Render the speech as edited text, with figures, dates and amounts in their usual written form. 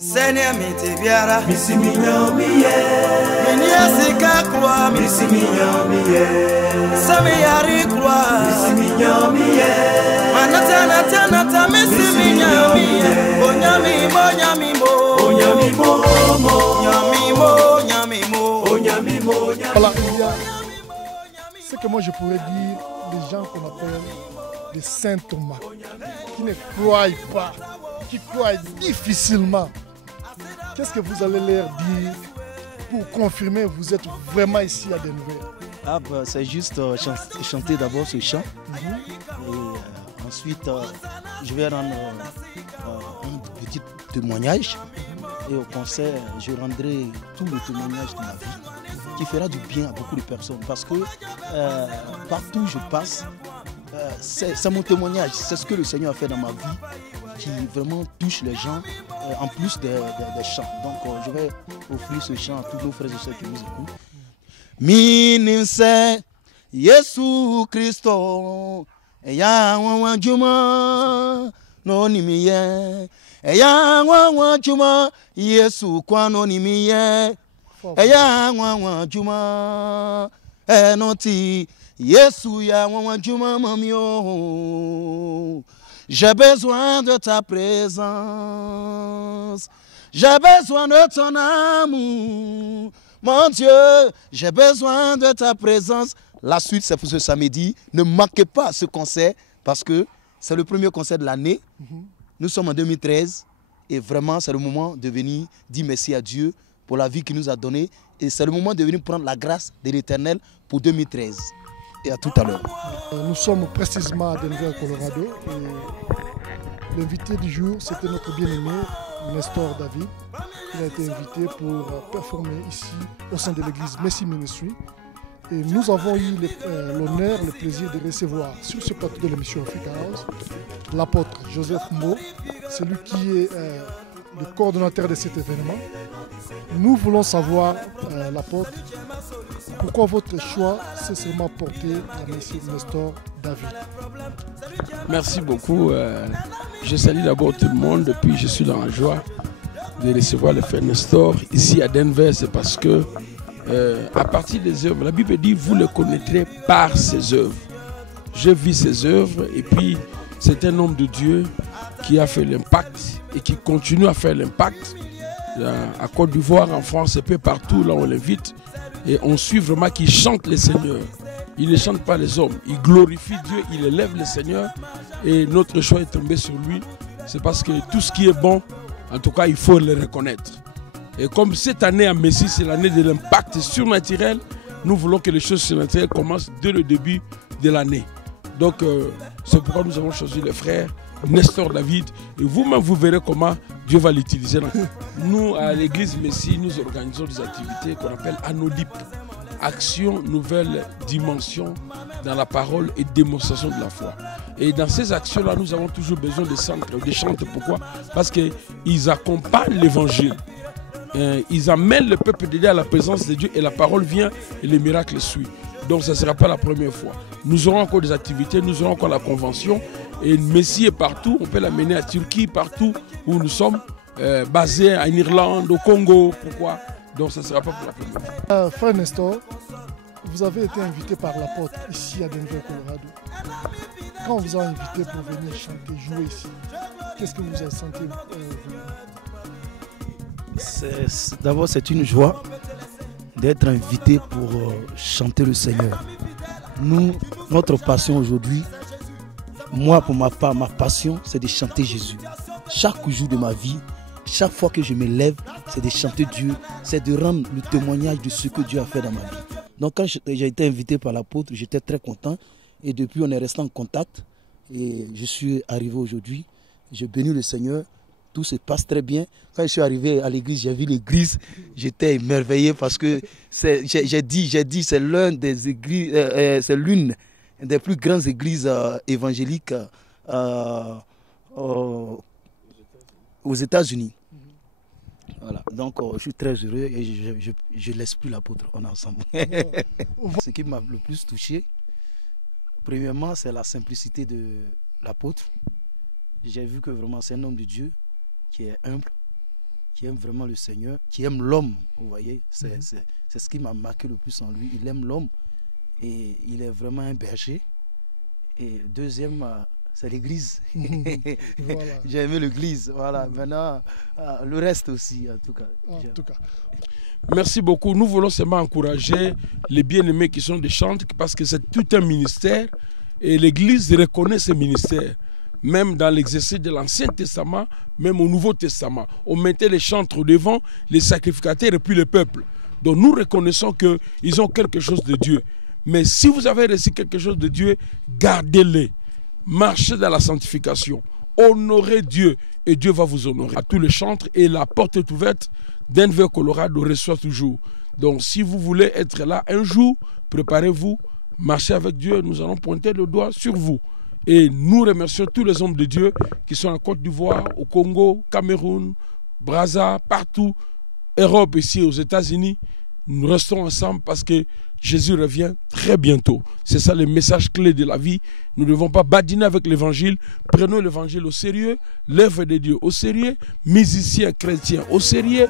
Seigneur mitibiara Misi minyo miye Minya sika kwa Misi minyo miye Sami yari kwa Misi minyo miye Manata misi minyo miye Onyami mo nyami mo Onyami mo Nyami mo nyami mo Onyami mo. Voilà, il y a ce que moi je pourrais dire des gens qu'on appelle des saint Thomas, qui ne croient pas, qui croient difficilement. Qu'est-ce que vous allez leur dire pour confirmer que vous êtes vraiment ici à Denver? C'est juste chanter d'abord ce chant. Et ensuite, je vais rendre un petit témoignage. Et au concert, je rendrai tout le témoignage de ma vie, qui fera du bien à beaucoup de personnes. Parce que partout où je passe, c'est mon témoignage, c'est ce que le Seigneur a fait dans ma vie, qui vraiment touche les gens, en plus des chants. Donc je vais offrir ce chant à tous nos frères et sœurs qui nous écoutent. Minimse Yesu Christo Eya Juma no nimiye Eya Juma Yesu kwano nimiye Eya Juma enoti Yesu ya Juma mamio. J'ai besoin de ta présence. J'ai besoin de ton amour. Mon Dieu, j'ai besoin de ta présence. La suite, c'est pour ce samedi. Ne manquez pas ce concert parce que c'est le premier concert de l'année. Nous sommes en 2013 et vraiment, c'est le moment de venir dire merci à Dieu pour la vie qu'il nous a donnée. Et c'est le moment de venir prendre la grâce de l'Éternel pour 2013. Et à tout à l'heure. Nous sommes précisément à Denver, Colorado. Et l'invité du jour, c'était notre bien-aimé Nestor David. Il a été invité pour performer ici au sein de l'église Messi Ministry. Et nous avons eu l'honneur, le plaisir de recevoir sur ce plateau de l'émission Africa House l'apôtre Joseph Mo, celui qui est le coordonnateur de cet événement. Nous voulons savoir, l'apôtre, pourquoi votre choix s'est seulement porté à M. Nestor David. Merci beaucoup. Je salue d'abord tout le monde, et puis je suis dans la joie de recevoir le frère Nestor ici à Denver. C'est parce que, à partir des œuvres, la Bible dit vous le connaîtrez par ses œuvres. Je vis ses œuvres, et puis c'est un homme de Dieu qui a fait l'impact et qui continue à faire l'impact à Côte d'Ivoire, en France, et peu partout là où on l'invite. Et on suit vraiment qu'il chante le Seigneur. Il ne chante pas les hommes, il glorifie Dieu, il élève le Seigneur. Et notre choix est tombé sur lui. C'est parce que tout ce qui est bon, en tout cas, il faut le reconnaître. Et comme cette année à Messi, c'est l'année de l'impact surnaturel, nous voulons que les choses surnaturelles commencent dès le début de l'année. Donc, c'est pourquoi nous avons choisi le frère Nestor David. Et vous-même, vous verrez comment Dieu va l'utiliser. Nous, à l'église Messi, nous organisons des activités qu'on appelle Anodip. Action, nouvelle dimension dans la parole et démonstration de la foi. Et dans ces actions-là, nous avons toujours besoin de centres, des chantres. Pourquoi? Parce qu'ils accompagnent l'évangile. Ils amènent le peuple de Dieu à la présence de Dieu et la parole vient et les miracles suivent. Donc ça ne sera pas la première fois. Nous aurons encore des activités, nous aurons encore la convention. Et Messi est partout, on peut l'amener à Turquie, partout où nous sommes, basés en Irlande, au Congo. Pourquoi? Donc ça ne sera pas pour la première fois. Frère Nestor, vous avez été invité par l'apôtre ici à Denver, Colorado. Quand on vous a invité pour venir chanter, jouer ici, qu'est-ce que vous avez senti? D'abord, c'est une joie d'être invité pour chanter le Seigneur. Nous, notre passion aujourd'hui, moi pour ma part, ma passion, c'est de chanter Jésus. Chaque jour de ma vie, chaque fois que je me lève, c'est de chanter Dieu, c'est de rendre le témoignage de ce que Dieu a fait dans ma vie. Donc quand j'ai été invité par l'apôtre, j'étais très content et depuis on est resté en contact et je suis arrivé aujourd'hui. J'ai béni le Seigneur, tout se passe très bien. Quand je suis arrivé à l'église, j'ai vu l'église, j'étais émerveillé parce que j'ai dit c'est l'une des églises, c'est l'une des plus grandes églises évangéliques aux États-Unis. Voilà. Donc je suis très heureux et je laisse plus l'apôtre, on est ensemble. Ce qui m'a le plus touché, premièrement, c'est la simplicité de l'apôtre. J'ai vu que vraiment c'est un homme de Dieu qui est humble, qui aime vraiment le Seigneur, qui aime l'homme, vous voyez, c'est ce qui m'a marqué le plus en lui. Il aime l'homme et il est vraiment un berger. Et deuxième, c'est l'église. Voilà. J'ai aimé l'église, voilà. Maintenant, le reste aussi, en tout cas. Merci beaucoup. Nous voulons seulement encourager les bien-aimés qui sont des chantres parce que c'est tout un ministère et l'église reconnaît ce ministère. Même dans l'exercice de l'Ancien Testament, même au Nouveau Testament. On mettait les chantres devant, les sacrificateurs et puis le peuple. Donc nous reconnaissons qu'ils ont quelque chose de Dieu. Mais si vous avez reçu quelque chose de Dieu, gardez-les. Marchez dans la sanctification. Honorez Dieu et Dieu va vous honorer. À tous les chantres et la porte est ouverte. Denver, Colorado reçoit toujours. Donc si vous voulez être là un jour, préparez-vous, marchez avec Dieu. Nous allons pointer le doigt sur vous. Et nous remercions tous les hommes de Dieu qui sont en Côte d'Ivoire, au Congo, Cameroun, Brazza, partout, Europe, ici aux États-Unis. Nous restons ensemble parce que Jésus revient très bientôt. C'est ça le message clé de la vie. Nous ne devons pas badiner avec l'évangile. Prenons l'évangile au sérieux, l'œuvre de Dieu au sérieux, musiciens chrétiens au sérieux.